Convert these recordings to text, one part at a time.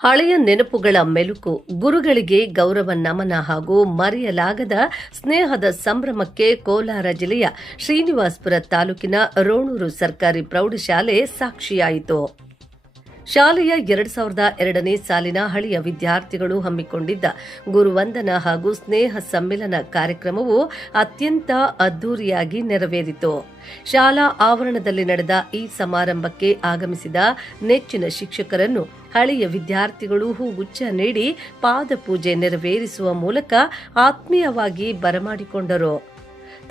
ಹಳೆಯ ನೆನಪುಗಳ ಮೆಲುಕು, ಗುರುಗಳಿಗೆ ಗೌರವ ನಮನ ಹಾಗೂ ಮರೆಯಲಾಗದ ಸ್ನೇಹದ ಸಂಭ್ರಮಕ್ಕೆ ಕೋಲಾರ ಜಿಲ್ಲೆಯ ಶ್ರೀನಿವಾಸಪುರ ತಾಲೂಕಿನ ರೋಣೂರು ಸರ್ಕಾರಿ ಪ್ರೌಢಶಾಲೆ ಸಾಕ್ಷಿಯಾಯಿತು. ಶಾಲೆಯ 2002ನೇ ಸಾಲಿನ ಹಳೆಯ ವಿದ್ಯಾರ್ಥಿಗಳು ಹಮ್ಮಿಕೊಂಡಿದ್ದ ಗುರುವಂದನ ಹಾಗೂ ಸ್ನೇಹ ಸಮ್ಮಿಲನ ಕಾರ್ಯಕ್ರಮವು ಅತ್ಯಂತ ಅದ್ದೂರಿಯಾಗಿ ನೆರವೇರಿತು. ಶಾಲಾ ಆವರಣದಲ್ಲಿ ನಡೆದ ಈ ಸಮಾರಂಭಕ್ಕೆ ಆಗಮಿಸಿದ ನೆಚ್ಚಿನ ಶಿಕ್ಷಕರನ್ನು ಹಳೆಯ ವಿದ್ಯಾರ್ಥಿಗಳು ಹೂಗುಚ್ಛ ನೀಡಿ ಪಾದಪೂಜೆ ನೆರವೇರಿಸುವ ಮೂಲಕ ಆತ್ಮೀಯವಾಗಿ ಬರಮಾಡಿಕೊಂಡರು.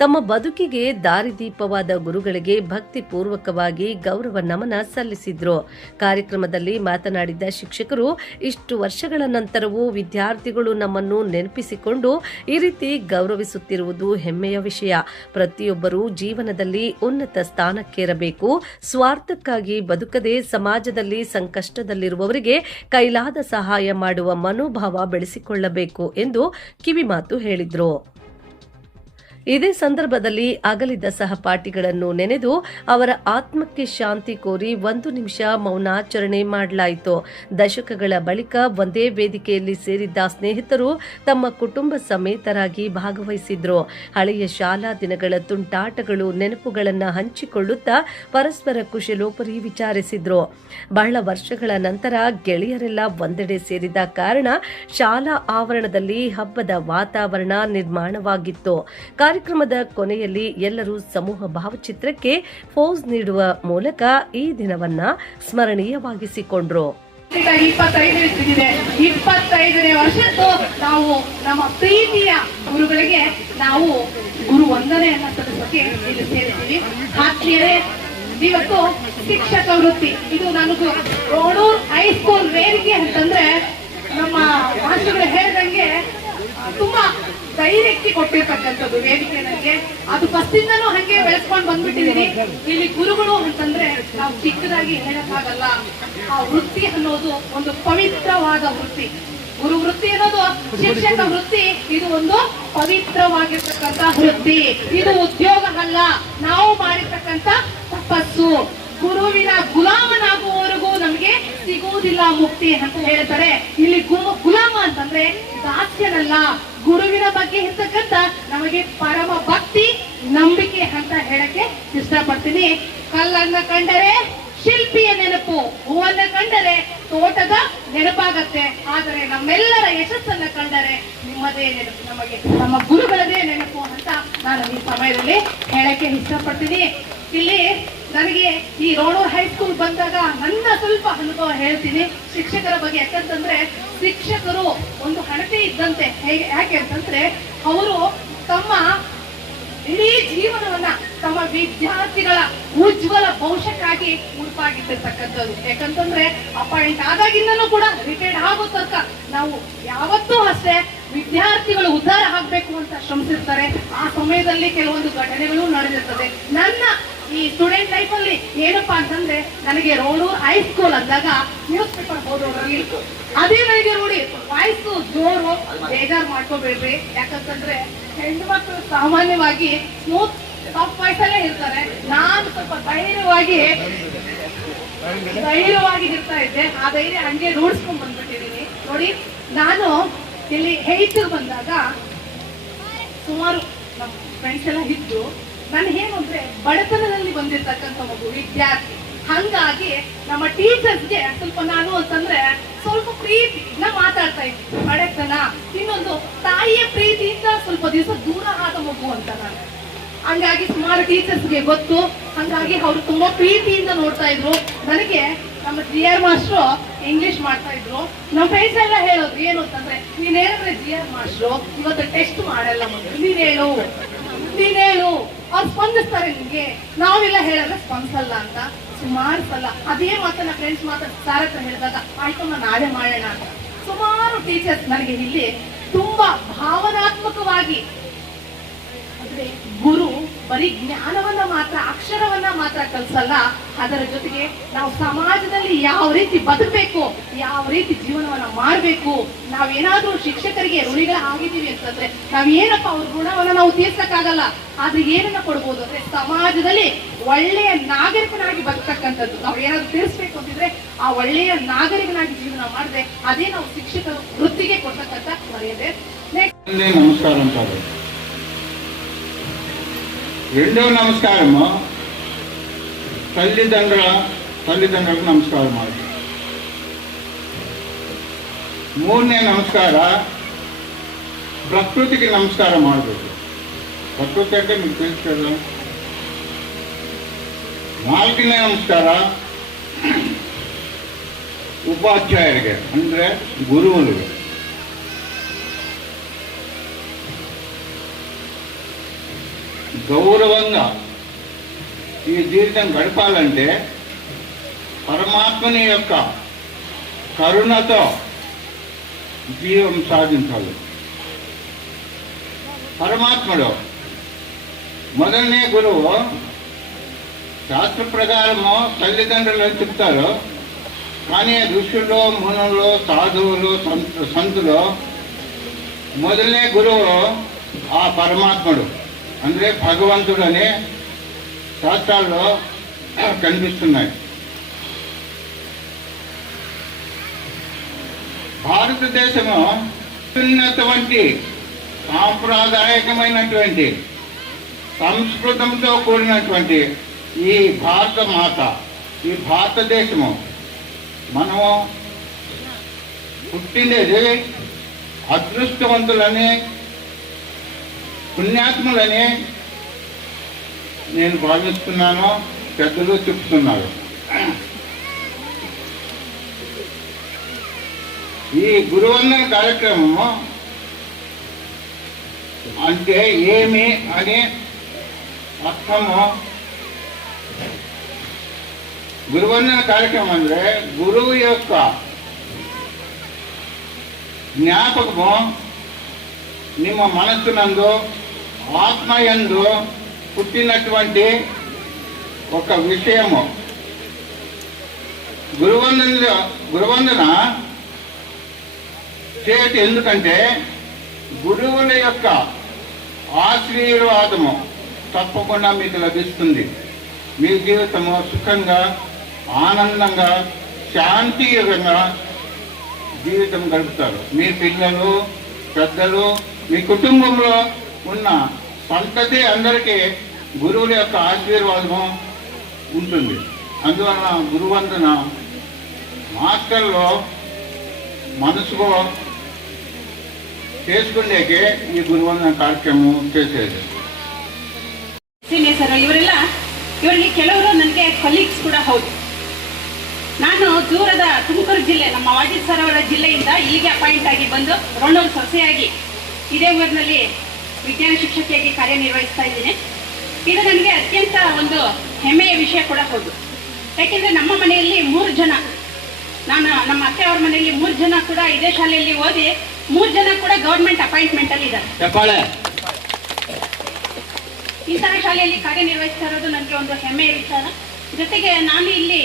ತಮ್ಮ ಬದುಕಿಗೆ ದಾರಿದೀಪವಾದ ಗುರುಗಳಿಗೆ ಭಕ್ತಿಪೂರ್ವಕವಾಗಿ ಗೌರವ ನಮನ ಸಲ್ಲಿಸಿದ್ರು. ಕಾರ್ಯಕ್ರಮದಲ್ಲಿ ಮಾತನಾಡಿದ ಶಿಕ್ಷಕರು, ಇಷ್ಟು ವರ್ಷಗಳ ನಂತರವೂ ವಿದ್ಯಾರ್ಥಿಗಳು ನಮ್ಮನ್ನು ನೆನಪಿಸಿಕೊಂಡು ಈ ರೀತಿ ಗೌರವಿಸುತ್ತಿರುವುದು ಹೆಮ್ಮೆಯ ವಿಷಯ. ಪ್ರತಿಯೊಬ್ಬರೂ ಜೀವನದಲ್ಲಿ ಉನ್ನತ ಸ್ಥಾನಕ್ಕೇರಬೇಕು. ಸ್ವಾರ್ಥಕ್ಕಾಗಿ ಬದುಕದೆ ಸಮಾಜದಲ್ಲಿ ಸಂಕಷ್ಟದಲ್ಲಿರುವವರಿಗೆ ಕೈಲಾದ ಸಹಾಯ ಮಾಡುವ ಮನೋಭಾವ ಬೆಳೆಸಿಕೊಳ್ಳಬೇಕು ಎಂದು ಕಿವಿಮಾತು ಹೇಳಿದರು. ಇದೇ ಸಂದರ್ಭದಲ್ಲಿ ಅಗಲಿದ ಸಹಪಾಠಿಗಳನ್ನು ನೆನೆದು ಅವರ ಆತ್ಮಕ್ಕೆ ಶಾಂತಿ ಕೋರಿ 1 ನಿಮಿಷ ಮೌನಾಚರಣೆ ಮಾಡಲಾಯಿತು. ದಶಕಗಳ ಬಳಿಕ ಒಂದೇ ವೇದಿಕೆಯಲ್ಲಿ ಸೇರಿದ್ದ ಸ್ನೇಹಿತರು ತಮ್ಮ ಕುಟುಂಬ ಸಮೇತರಾಗಿ ಭಾಗವಹಿಸಿದ್ರು. ಹಳೆಯ ಶಾಲಾ ದಿನಗಳ ತುಂಟಾಟಗಳು, ನೆನಪುಗಳನ್ನು ಹಂಚಿಕೊಳ್ಳುತ್ತಾ ಪರಸ್ಪರ ಕುಶಲೋಪರಿ ವಿಚಾರಿಸಿದ್ರು. ಬಹಳ ವರ್ಷಗಳ ನಂತರ ಗೆಳೆಯರೆಲ್ಲ ಒಂದೆಡೆ ಸೇರಿದ ಕಾರಣ ಶಾಲಾ ಆವರಣದಲ್ಲಿ ಹಬ್ಬದ ವಾತಾವರಣ ನಿರ್ಮಾಣವಾಗಿತ್ತು. ಕಾರ್ಯಕ್ರಮದ ಕೊನೆಯಲ್ಲಿ ಎಲ್ಲರೂ ಸಮೂಹ ಭಾವಚಿತ್ರಕ್ಕೆ ಪೋಸ್ ನೀಡುವ ಮೂಲಕ ಈ ದಿನವನ್ನ ಸ್ಮರಣೀಯವಾಗಿಸಿಕೊಂಡ್ರು. 25ನೇ ವರ್ಷಕ್ಕೂ ನಾವು ನಮ್ಮ ಪ್ರೀತಿಯ ಗುರುಗಳಿಗೆ ನಾವು ಗುರು ವಂದನೆಯನ್ನ ಸಲ್ಲಿಸೋಕೆ ಇಲ್ಲಿ ಸೇರಿದ್ದೀವಿ. ಆತ್ಮೀಯರೇ, ಇವತ್ತು ಶಿಕ್ಷಕ ವೃತ್ತಿ ಇದು ನನಗೂ ರೋಣೂರು ಹೈಸ್ಕೂಲ್ ವೇದಿಕೆ ಅಂತಂದ್ರೆ ನಮ್ಮ ಮಾಸ್ಟರ್ಗಳು ಹೇಳ್ದಂಗೆ ತುಂಬಾ ಧೈರ್ಯಕ್ಕೆ ಕೊಟ್ಟಿರ್ತಕ್ಕಂಥದ್ದು ವೇದಿಕೆ. ನನಗೆ ಅದು ಫಸ್ಟಿಂದನೂ ಹಂಗೆ ಬೆಳೆಸ್ಕೊಂಡು ಬಂದ್ಬಿಟ್ಟಿದೀನಿ. ಇಲ್ಲಿ ಗುರುಗಳು ಅಂತಂದ್ರೆ ನಾವು ಚಿಕ್ಕದಾಗಿ ಹೇಳಕ್ಕಾಗಲ್ಲ. ಆ ವೃತ್ತಿ ಅನ್ನೋದು ಒಂದು ಪವಿತ್ರವಾದ ವೃತ್ತಿ. ಗುರು ವೃತ್ತಿ ಅನ್ನೋದು ಶಿಕ್ಷಕ ವೃತ್ತಿ, ಇದು ಒಂದು ಪವಿತ್ರವಾಗಿರ್ತಕ್ಕಂಥ ವೃತ್ತಿ. ಇದು ಉದ್ಯೋಗ ಅಲ್ಲ, ನಾವು ಮಾಡಿರ್ತಕ್ಕಂಥ ತಪಸ್ಸು. ಗುರುವಿನ ಗುಲಾಮನಾಗುವವರೆಗೂ ನಮಗೆ ಸಿಗುವುದಿಲ್ಲ ಮುಕ್ತಿ ಅಂತ ಹೇಳ್ತಾರೆ. ಇಲ್ಲಿ ಗುಲಾಮ ಅಂತಂದ್ರೆ ದಾಸ್ಯನಲ್ಲ, ಗುರುವಿನ ಬಗ್ಗೆ ಇರ್ತಕ್ಕಂಥ ನಮಗೆ ಪರಮ ಭಕ್ತಿ, ನಂಬಿಕೆ ಅಂತ ಹೇಳಕ್ಕೆ ಇಷ್ಟಪಡ್ತೀನಿ. ಕಲ್ಲನ್ನ ಕಂಡರೆ ಶಿಲ್ಪಿಯ ನೆನಪು, ಹೂವನ್ನ ಕಂಡರೆ ತೋಟದ ನೆನಪಾಗತ್ತೆ. ಆದರೆ ನಮ್ಮೆಲ್ಲರ ಯಶಸ್ಸನ್ನ ಕಂಡರೆ ನಿಮ್ಮದೇ ನೆನಪು, ನಮಗೆ ನಮ್ಮ ಗುರುಗಳದೇ ನೆನಪು ಅಂತ ನಾನು ಈ ಸಮಯದಲ್ಲಿ ಹೇಳಕ್ಕೆ ಇಷ್ಟಪಡ್ತೀನಿ. ಇಲ್ಲಿ ನನಗೆ ಈ ರೋಣೂರು ಹೈಸ್ಕೂಲ್ ಬಂದಾಗ ನನ್ನ ಸ್ವಲ್ಪ ಅನುಭವ ಹೇಳ್ತೀನಿ ಶಿಕ್ಷಕರ ಬಗ್ಗೆ. ಯಾಕಂತಂದ್ರೆ ಶಿಕ್ಷಕರು ಒಂದು ಹಣತೆ ಇದ್ದಂತೆ. ಯಾಕೆ ಅಂತಂದ್ರೆ ಅವರು ತಮ್ಮ ಇಡೀ ಜೀವನವನ್ನ ತಮ್ಮ ವಿದ್ಯಾರ್ಥಿಗಳ ಉಜ್ವಲ ಭವಿಷ್ಯಕ್ಕಾಗಿ ಮುಡುಪಾಗಿಟ್ಟಿರ್ತಕ್ಕಂಥದ್ದು. ಯಾಕಂತಂದ್ರೆ ಅಪಾಯಿಂಟ್ ಆದಾಗಿಂದನೂ ಕೂಡ ರಿಟೈರ್ಡ್ ಆಗೋ ತನಕ ನಾವು ಯಾವತ್ತೂ ಅಷ್ಟೇ ವಿದ್ಯಾರ್ಥಿಗಳು ಉದ್ಧಾರ ಆಗ್ಬೇಕು ಅಂತ ಶ್ರಮಿಸಿರ್ತಾರೆ. ಆ ಸಮಯದಲ್ಲಿ ಕೆಲವೊಂದು ಘಟನೆಗಳು ನಡೆದಿರ್ತದೆ. ನನ್ನ ಈ ಸ್ಟೂಡೆಂಟ್ ಲೈಫ್ ಅಲ್ಲಿ ಏನಪ್ಪಾ ಅಂತಂದ್ರೆ, ನನಗೆ ರೋಣೂರು ಹೈಸ್ಕೂಲ್ ಅಂದಾಗ ನ್ಯೂಸ್ ಪೇಪರ್ ಓದೋದ್ರಲ್ಲಿ ಅದೇ ನನಗೆ ನೋಡಿ ವಾಯ್ಸು ಜೋರು, ಬೇಜಾರು ಮಾಡ್ಕೋಬೇಡ್ರಿ. ಯಾಕಂತಂದ್ರೆ ಹೆಣ್ಮಕ್ಳು ಸಾಮಾನ್ಯವಾಗಿ ಸ್ಮೂತ್ ಸಾಫ್ಟ್ ವಾಯ್ಸ್ ಅಲ್ಲೇ ಇರ್ತಾರೆ. ನಾನು ಸ್ವಲ್ಪ ಧೈರ್ಯವಾಗಿ ಇರ್ತಾ ಇದ್ದೆ. ಆ ಧೈರ್ಯ ಹಂಗೆ ರೂಢಿಸ್ಕೊಂಡ್ ಬಂದ್ಬಿಟ್ಟಿದೀನಿ. ನೋಡಿ, ನಾನು ಇಲ್ಲಿ 8ಗೆ ಬಂದಾಗ ಸುಮಾರು ನಮ್ಮ ಫ್ರೆಂಡ್ಸ್ ಎಲ್ಲ ಇದ್ದು, ನನಗೇನು ಅಂದ್ರೆ ಬಡತನದಲ್ಲಿ ಬಂದಿರ್ತಕ್ಕಂಥ ಒಬ್ಬ ವಿದ್ಯಾರ್ಥಿ. ಹಂಗಾಗಿ ನಮ್ಮ ಟೀಚರ್ಸ್ಗೆ ಸ್ವಲ್ಪ ನಾನು ಅಂತಂದ್ರೆ ಸ್ವಲ್ಪ ಪ್ರೀತಿಯಿಂದ ಮಾತಾಡ್ತಾ ಇದ್ವಿ. ಬಡತನ, ಇನ್ನೊಂದು ತಾಯಿಯ ಪ್ರೀತಿಯಿಂದ ಸ್ವಲ್ಪ ದಿವಸ ದೂರ ಆದ ಮಗು ಅಂತ ನಾನು. ಹಂಗಾಗಿ ಸುಮಾರು ಟೀಚರ್ಸ್ಗೆ ಗೊತ್ತು. ಹಂಗಾಗಿ ಅವರು ತುಂಬಾ ಪ್ರೀತಿಯಿಂದ ನೋಡ್ತಾ ಇದ್ರು. ನನಗೆ ನಮ್ಮ GR ಮಾಸ್ಟ್ರು ಇಂಗ್ಲಿಷ್ ಮಾಡ್ತಾ ಇದ್ರು. ನಮ್ಮ ಫ್ರೆಂಡ್ಸ್ ಎಲ್ಲ ಹೇಳೋದು ಏನು ಅಂತಂದ್ರೆ, ನೀನ್ ಹೇಳಿದ್ರೆ GR ಮಾಸ್ಟ್ರು ಇವತ್ತು ಟೆಸ್ಟ್ ಮಾಡಲ್ಲ, ನೀನ್ ಹೇಳು ಅವ್ರು ಸ್ಪಂದಿಸ್ತಾರೆ ನಿಮ್ಗೆ, ನಾವೆಲ್ಲ ಹೇಳಿದ್ರೆ ಸ್ಪಂದಿಸಲ್ಲ ಅಂತ ಸುಮಾರು ಸಲ ಅದೇ ಮಾತನ್ನ ಫ್ರೆಂಡ್ಸ್ ಸಾರ್ ಹತ್ರ ಹೇಳಿದಾಗ ಆಯ್ತು ನಾಳೆ ಮಾಡೋಣ ಅಂತ ಸುಮಾರು ಟೀಚರ್ಸ್ ನನಗೆ ಇಲ್ಲಿ ತುಂಬಾ ಭಾವನಾತ್ಮಕವಾಗಿ ಅಂದ್ರೆ ಗುರು ಬರೀ ಜ್ಞಾನವನ್ನ ಮಾತ್ರ, ಅಕ್ಷರವನ್ನ ಮಾತ್ರ ಕಲಿಸಲ್ಲ, ಅದರ ಜೊತೆಗೆ ನಾವು ಸಮಾಜದಲ್ಲಿ ಯಾವ ರೀತಿ ಬದುಕಬೇಕು, ಯಾವ ರೀತಿ ಜೀವನವನ್ನ ಮಾಡಬೇಕು. ನಾವೇನಾದ್ರೂ ಶಿಕ್ಷಕರಿಗೆ ಋಣಿಗಳಾಗಿದ್ದೀವಿ ಅಂತಂದ್ರೆ ನಾವೇನಪ್ಪ ಅವ್ರ ಋಣವನ್ನ ನಾವು ತೀರ್ಸಕ್ಕಾಗಲ್ಲ. ಆದ್ರೆ ಏನನ್ನ ಕೊಡ್ಬೋದು ಅಂದ್ರೆ ಸಮಾಜದಲ್ಲಿ ಒಳ್ಳೆಯ ನಾಗರಿಕನಾಗಿ ಬದುಕತಕ್ಕಂಥದ್ದು. ನಾವು ಏನಾದ್ರು ತೀರಿಸ್ಬೇಕು ಅಂತಿದ್ರೆ ಆ ಒಳ್ಳೆಯ ನಾಗರಿಕನಾಗಿ ಜೀವನ ಮಾಡಿದ್ರೆ ಅದೇ ನಾವು ಶಿಕ್ಷಕ ವೃತ್ತಿಗೆ ಕೊಡ್ತಕ್ಕಂಥ ಮರ್ಯಾದೆ. నమస్కారం అంటారు. రెండవ నమస్కారము తల్లిదండ్రులకు నమస్కారం ಮಾಡಿ. ಮೂರನೇ ನಮಸ್ಕಾರ ಪ್ರಕೃತಿಗೆ ನಮಸ್ಕಾರ ಮಾಡಬೇಕು. ಪ್ರಕೃತಿ అంటే మీకు తెలుసు కదా. ನಾಲ್ಕನೇ ನಮಸ್ಕಾರ ಉಪಾಧ್ಯಾಯರಿಗೆ ಅಂದ್ರೆ ಗುರುಗಳಿಗೆ. గౌరవంగా ఈ జీవితం గడపాలంటే పరమాత్మని యొక్క కరుణతో జీవం సాధించాలి. పరమాత్ముడు మొదలనే గురువు శాస్త్ర ప్రకారము తల్లిదండ్రులు అని చెప్తారు. కానీ ఋషులు, మునులు, సాధువులు, సంతులు మొదలనే గురువు ఆ పరమాత్ముడు అంటే భగవంతుడని శాస్త్రాల్లో కనిపిస్తున్నాయి. భారతదేశము ఉన్నటువంటి సాంప్రదాయకమైనటువంటి సంస్కృతంతో కూడినటువంటి ఈ భారత మాత, ఈ భారతదేశము మనము పుట్టిండేది అదృష్టవంతులని, పుణ్యాత్ములని నేను భావిస్తున్నాను. పెద్దలు చెప్తున్నారు. ఈ గురువందన కార్యక్రమము అంటే ఏమి అని అర్థము. గురువందన కార్యక్రమం ಅಂದ್ರೆ గురువు యొక్క జ్ఞాపకము ನಿಮ್ಮ మనస్సునందు, ఆత్మయందు పుట్టినటువంటి ఒక విషయము. గురువందన చేయటం ఎందుకంటే గురువుల యొక్క ఆశీర్వాదము తప్పకుండా మీకు లభిస్తుంది. మీ జీవితము సుఖంగా, ఆనందంగా, శాంతియుతంగా జీవితం గడుపుతారు. మీ పిల్లలు, పెద్దలు, మీ కుటుంబంలో ఉన్న సంతతి అందరికీ గురువుల యొక్క ఆశీర్వాదము ఉంటుంది. అందువలన గురువందన మాస్టర్లో మనసులో చేసుకునేకే ఈ గురువందన కార్యక్రమం చేసేది. ಸರ್ ಇವರಲ್ಲಿ ಕೆಲವರು ನನಗೆ ಕೊಲೀಗ್ಸ್ ಕೂಡ ಹೌದು. ನಾನು ದೂರದ ತುಮಕೂರು ಜಿಲ್ಲೆ, ನಮ್ಮ ವಾಜಿದ್ ಸರ್ ಅವರ ಜಿಲ್ಲೆಯಿಂದ ಇಲ್ಲಿಗೆ ಅಪಾಯಿಂಟ್ ಆಗಿ ಬಂದು ರೋಣೂರು ಸೊಸೆಯಾಗಿ ಇದೇ ಊರಿನಲ್ಲಿ ವಿಜ್ಞಾನ ಶಿಕ್ಷಕಿಯಾಗಿ ಕಾರ್ಯನಿರ್ವಹಿಸ್ತಾ ಇದ್ದೀನಿ. ಇದು ನನಗೆ ಅತ್ಯಂತ ಒಂದು ಹೆಮ್ಮೆಯ ವಿಷಯ ಕೂಡ ಹೌದು. ಯಾಕೆಂದರೆ ನಮ್ಮ ಮನೆಯಲ್ಲಿ 3 ಜನ, ನಮ್ಮ ಅತ್ತೆ ಅವರ ಮನೆಯಲ್ಲಿ 3 ಜನ ಕೂಡ ಇದೇ ಶಾಲೆಯಲ್ಲಿ ಓದಿ 3 ಜನ ಕೂಡ ಗವರ್ಮೆಂಟ್ ಅಪಾಯಿಂಟ್ಮೆಂಟ್ ಅಲ್ಲಿ ಇದ್ದಾರೆ. ಇಂತಹ ಶಾಲೆಯಲ್ಲಿ ಕಾರ್ಯನಿರ್ವಹಿಸ್ತಾ ಇರೋದು ನನಗೆ ಒಂದು ಹೆಮ್ಮೆಯ ವಿಚಾರ. ಜೊತೆಗೆ ನಾನು ಇಲ್ಲಿ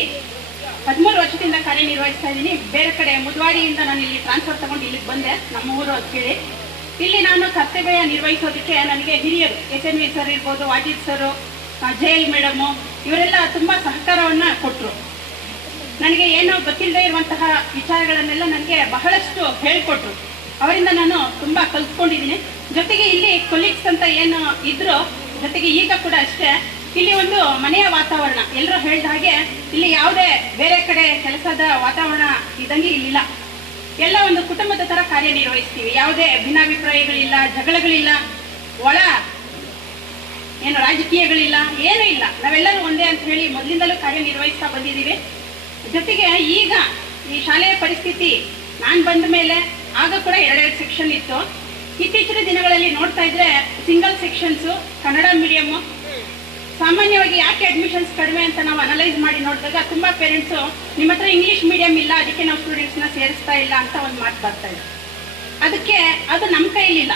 13 ವರ್ಷದಿಂದ ಕಾರ್ಯನಿರ್ವಹಿಸ್ತಾ ಇದ್ದೀನಿ. ಬೇರೆ ಕಡೆ ಮುದ್ವಾಡಿಯಿಂದ ನಾನು ಇಲ್ಲಿ ಟ್ರಾನ್ಸ್ಫರ್ ತಗೊಂಡು ಇಲ್ಲಿಗೆ ಬಂದೆ, ನಮ್ಮ ಊರು ಅಂತ ಹೇಳಿ. ಇಲ್ಲಿ ನಾನು ಕರ್ತವ್ಯ ನಿರ್ವಹಿಸೋದಕ್ಕೆ ನನಗೆ ಹಿರಿಯರು, SNV ಸರ್ ಇರ್ಬೋದು, ವಾಜಿದ್ ಸರ್, ಜಯಲ್ ಮೇಡಮು, ಇವರೆಲ್ಲ ತುಂಬ ಸಹಕಾರವನ್ನು ಕೊಟ್ಟರು. ನನಗೆ ಏನೋ ಗೊತ್ತಿಲ್ಲದೆ ಇರುವಂತಹ ವಿಚಾರಗಳನ್ನೆಲ್ಲ ನನಗೆ ಬಹಳಷ್ಟು ಹೇಳಿಕೊಟ್ರು. ಅವರಿಂದ ನಾನು ತುಂಬ ಕಲ್ತ್ಕೊಂಡಿದ್ದೀನಿ. ಜೊತೆಗೆ ಇಲ್ಲಿ ಕೊಲೀಗ್ಸ್ ಅಂತ ಏನು ಇದ್ರು, ಜೊತೆಗೆ ಈಗ ಕೂಡ ಅಷ್ಟೇ ಇಲ್ಲಿ ಒಂದು ಮನೆಯ ವಾತಾವರಣ. ಎಲ್ಲರೂ ಹೇಳಿದ ಹಾಗೆ ಇಲ್ಲಿ ಯಾವುದೇ ಬೇರೆ ಕಡೆ ಕೆಲಸದ ವಾತಾವರಣ ಇದ್ದಂಗೆ ಇಲ್ಲಿಲ್ಲ. ಎಲ್ಲ ಒಂದು ಕುಟುಂಬದ ಥರ ಕಾರ್ಯನಿರ್ವಹಿಸ್ತೀವಿ. ಯಾವುದೇ ಭಿನ್ನಾಭಿಪ್ರಾಯಗಳಿಲ್ಲ, ಜಗಳಗಳಿಲ್ಲ, ಒಳ ಏನು ರಾಜಕೀಯಗಳಿಲ್ಲ, ಏನೂ ಇಲ್ಲ. ನಾವೆಲ್ಲರೂ ಒಂದೇ ಅಂತ ಹೇಳಿ ಮೊದಲಿಂದಲೂ ಕಾರ್ಯನಿರ್ವಹಿಸ್ತಾ ಬಂದಿದ್ದೀವಿ. ಜೊತೆಗೆ ಈಗ ಈ ಶಾಲೆಯ ಪರಿಸ್ಥಿತಿ ನಾನು ಬಂದ ಮೇಲೆ ಆಗ ಕೂಡ 2 ಸೆಕ್ಷನ್ ಇತ್ತು. ಇತ್ತೀಚಿನ ದಿನಗಳಲ್ಲಿ ನೋಡ್ತಾ ಇದ್ರೆ ಸಿಂಗಲ್ ಸೆಕ್ಷನ್ಸು, ಕನ್ನಡ ಮೀಡಿಯಮ್ಮು. ಸಾಮಾನ್ಯವಾಗಿ ಯಾಕೆ ಅಡ್ಮಿಷನ್ಸ್ ಕಡಿಮೆ ಅಂತ ನಾವು ಅನಲೈಸ್ ಮಾಡಿ ನೋಡಿದಾಗ ತುಂಬ ಪೇರೆಂಟ್ಸು ನಿಮ್ಮ ಹತ್ರ ಇಂಗ್ಲೀಷ್ ಮೀಡಿಯಂ ಇಲ್ಲ, ಅದಕ್ಕೆ ನಾವು ಸ್ಟೂಡೆಂಟ್ಸ್ನ ಸೇರಿಸ್ತಾ ಇಲ್ಲ ಅಂತ ಒಂದು ಮಾತು ಬರ್ತಾ ಇದೆ. ಅದಕ್ಕೆ ಅದು ನಮ್ಮ ಕೈಲಿಲ್ಲ.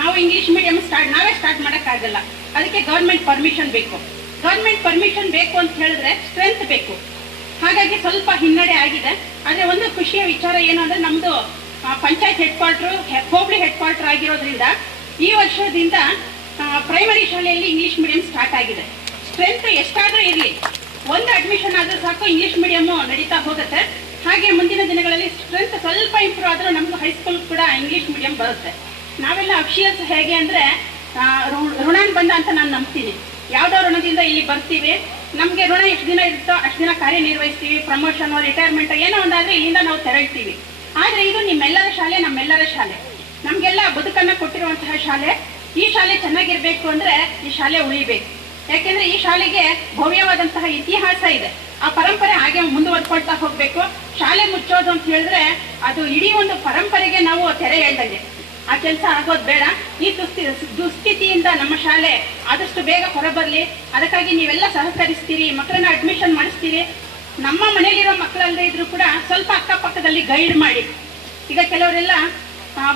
ನಾವು ಇಂಗ್ಲೀಷ್ ಮೀಡಿಯಂ ನಾವೇ ಸ್ಟಾರ್ಟ್ ಮಾಡೋಕ್ಕಾಗಲ್ಲ. ಅದಕ್ಕೆ ಗೌರ್ಮೆಂಟ್ ಪರ್ಮಿಷನ್ ಬೇಕು. ಗೌರ್ಮೆಂಟ್ ಪರ್ಮಿಷನ್ ಬೇಕು ಅಂತ ಹೇಳಿದ್ರೆ ಸ್ಟ್ರೆಂತ್ ಬೇಕು. ಹಾಗಾಗಿ ಸ್ವಲ್ಪ ಹಿನ್ನಡೆ ಆಗಿದೆ. ಆದರೆ ಒಂದು ಖುಷಿಯ ವಿಚಾರ ಏನು ಅಂದರೆ ನಮ್ಮದು ಪಂಚಾಯತ್ ಹೆಡ್ ಕ್ವಾರ್ಟ್ರು ಹೋಬಳಿ ಹೆಡ್ ಕ್ವಾರ್ಟರ್ ಆಗಿರೋದ್ರಿಂದ ಈ ವರ್ಷದಿಂದ ಪ್ರೈಮರಿ ಶಾಲೆಯಲ್ಲಿ ಇಂಗ್ಲಿಷ್ ಮೀಡಿಯಂ ಸ್ಟಾರ್ಟ್ ಆಗಿದೆ. ಸ್ಟ್ರೆಂತ್ ಎಷ್ಟಾದರೂ ಇರಲಿ, ಒಂದು ಅಡ್ಮಿಷನ್ ಆದರೂ ಸಾಕು, ಇಂಗ್ಲಿಷ್ ಮೀಡಿಯಮ್ಮು ನಡೀತಾ ಹೋಗುತ್ತೆ. ಹಾಗೆ ಮುಂದಿನ ದಿನಗಳಲ್ಲಿ ಸ್ಟ್ರೆಂತ್ ಸ್ವಲ್ಪ ಇಂಪ್ರೂವ್ ಆದರೂ ನಮ್ಗೆ ಹೈಸ್ಕೂಲ್ ಕೂಡ ಇಂಗ್ಲಿಷ್ ಮೀಡಿಯಂ ಬರುತ್ತೆ. ನಾವೆಲ್ಲ ಅಫಿಷಿಯಲ್ಸ್ ಹೇಗೆ ಅಂದರೆ ಋಣಾನ್ ಬಂದ ಅಂತ ನಾನು ನಂಬ್ತೀನಿ. ಯಾವುದೋ ಋಣದಿಂದ ಇಲ್ಲಿ ಬರ್ತೀವಿ, ನಮಗೆ ಋಣ ಎಷ್ಟು ದಿನ ಇರುತ್ತೋ ಅಷ್ಟು ದಿನ ಕಾರ್ಯನಿರ್ವಹಿಸ್ತೀವಿ. ಪ್ರಮೋಷನ್, ರಿಟೈರ್ಮೆಂಟ್ ಏನೋ ಒಂದಾದರೆ ಇಲ್ಲಿಂದ ನಾವು ತೆರಳ್ತೀವಿ. ಆದರೆ ಇದು ನಿಮ್ಮೆಲ್ಲರ ಶಾಲೆ, ನಮ್ಮೆಲ್ಲರ ಶಾಲೆ, ನಮಗೆಲ್ಲ ಬದುಕನ್ನು ಕೊಟ್ಟಿರುವಂತಹ ಶಾಲೆ. ಈ ಶಾಲೆ ಚೆನ್ನಾಗಿರ್ಬೇಕು ಅಂದರೆ ಈ ಶಾಲೆ ಉಳಿಬೇಕು. ಯಾಕೆಂದ್ರೆ ಈ ಶಾಲೆಗೆ ಭವ್ಯವಾದಂತಹ ಇತಿಹಾಸ ಇದೆ. ಆ ಪರಂಪರೆ ಹಾಗೆ ಮುಂದುವರ್ಕೊಳ್ತಾ ಹೋಗ್ಬೇಕು. ಶಾಲೆ ಮುಚ್ಚೋದು ಅಂತ ಹೇಳಿದ್ರೆ ಅದು ಇಡೀ ಒಂದು ಪರಂಪರೆಗೆ ನಾವು ತೆರೆ ಎಳ್ದಂಗೆ. ಆ ಕೆಲಸ ಆಗೋದು ಬೇಡ. ಈ ದುಸ್ಥಿತಿಯಿಂದ ನಮ್ಮ ಶಾಲೆ ಆದಷ್ಟು ಬೇಗ ಹೊರಬರಲಿ. ಅದಕ್ಕಾಗಿ ನೀವೆಲ್ಲ ಸಹಕರಿಸ್ತೀರಿ, ಮಕ್ಕಳನ್ನ ಅಡ್ಮಿಷನ್ ಮಾಡಿಸ್ತೀರಿ. ನಮ್ಮ ಮನೆಯಲ್ಲಿರೋ ಮಕ್ಕಳಲ್ಲದೆ ಇದ್ರು ಕೂಡ ಸ್ವಲ್ಪ ಅಕ್ಕಪಕ್ಕದಲ್ಲಿ ಗೈಡ್ ಮಾಡಿ. ಈಗ ಕೆಲವರೆಲ್ಲ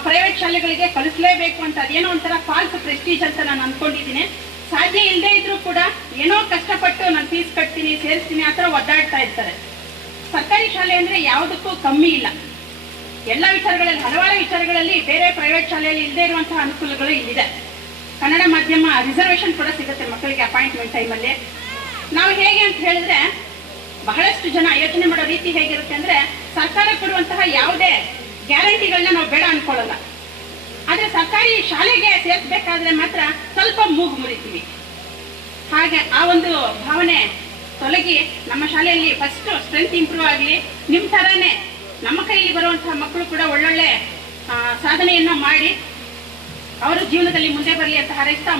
ಪ್ರೈವೇಟ್ ಶಾಲೆಗಳಿಗೆ ಕಳಿಸ್ಲೇಬೇಕು ಅಂತ ಅದೇನೋ ಒಂಥರ ಫಾಲ್ಸ್ ಪ್ರೆಸ್ಟೀಜ್ ಅಂತ ನಾನು ಅನ್ಕೊಂಡಿದ್ದೀನಿ. ಸಾಧ್ಯ ಇಲ್ಲದೆ ಇದ್ರೂ ಕೂಡ ಏನೋ ಕಷ್ಟಪಟ್ಟು ನಾನು ಫೀಸ್ ಕಟ್ತೀನಿ, ಸೇರಿಸ್ತೀನಿ, ಆ ಥರ ಒದ್ದಾಡ್ತಾ ಇರ್ತಾರೆ. ಸರ್ಕಾರಿ ಶಾಲೆ ಅಂದರೆ ಯಾವುದಕ್ಕೂ ಕಮ್ಮಿ ಇಲ್ಲ. ಎಲ್ಲ ವಿಚಾರಗಳಲ್ಲಿ, ಹಲವಾರು ವಿಚಾರಗಳಲ್ಲಿ ಬೇರೆ ಪ್ರೈವೇಟ್ ಶಾಲೆಯಲ್ಲಿ ಇಲ್ಲದೆ ಇರುವಂತಹ ಅನುಕೂಲಗಳು ಇಲ್ಲಿದೆ. ಕನ್ನಡ ಮಾಧ್ಯಮ ರಿಸರ್ವೇಷನ್ ಕೂಡ ಸಿಗುತ್ತೆ ಮಕ್ಕಳಿಗೆ ಅಪಾಯಿಂಟ್ಮೆಂಟ್ ಟೈಮಲ್ಲಿ. ನಾವು ಹೇಗೆ ಅಂತ ಹೇಳಿದ್ರೆ ಬಹಳಷ್ಟು ಜನ ಯೋಚನೆ ಮಾಡೋ ರೀತಿ ಹೇಗಿರುತ್ತೆ ಅಂದರೆ ಸರ್ಕಾರ ಕೊಡುವಂತಹ ಯಾವುದೇ ಗ್ಯಾರಂಟಿಗಳನ್ನ ನಾವು ಬೇಡ ಅನ್ಕೊಳ್ಳಲ್ಲ. ಆದರೆ ಸರ್ಕಾರಿ ಶಾಲೆಗೆ ಸೇರಿಸಬೇಕಾದ್ರೆ ಮಾತ್ರ ಸ್ವಲ್ಪ ಮೂಗು ಮುರಿತೀವಿ. ಹಾಗೆ ಆ ಒಂದು ಭಾವನೆ ತೊಲಗಿ ನಮ್ಮ ಶಾಲೆಯಲ್ಲಿ ಫಸ್ಟ್ ಸ್ಟ್ರೆಂತ್ ಇಂಪ್ರೂವ್ ಆಗಲಿ. ನಿಮ್ಮ ಥರನೇ ನಮ್ಮ ಕೈಯಲ್ಲಿ ಬರುವಂತಹ ಮಕ್ಕಳು ಕೂಡ ಒಳ್ಳೊಳ್ಳೆ ಸಾಧನೆಯನ್ನ ಮಾಡಿ ಅವರು ಜೀವನದಲ್ಲಿ ಮುಂದೆ ಬರಲಿ ಅಂತ ಹಾರೈಸ್ತಾ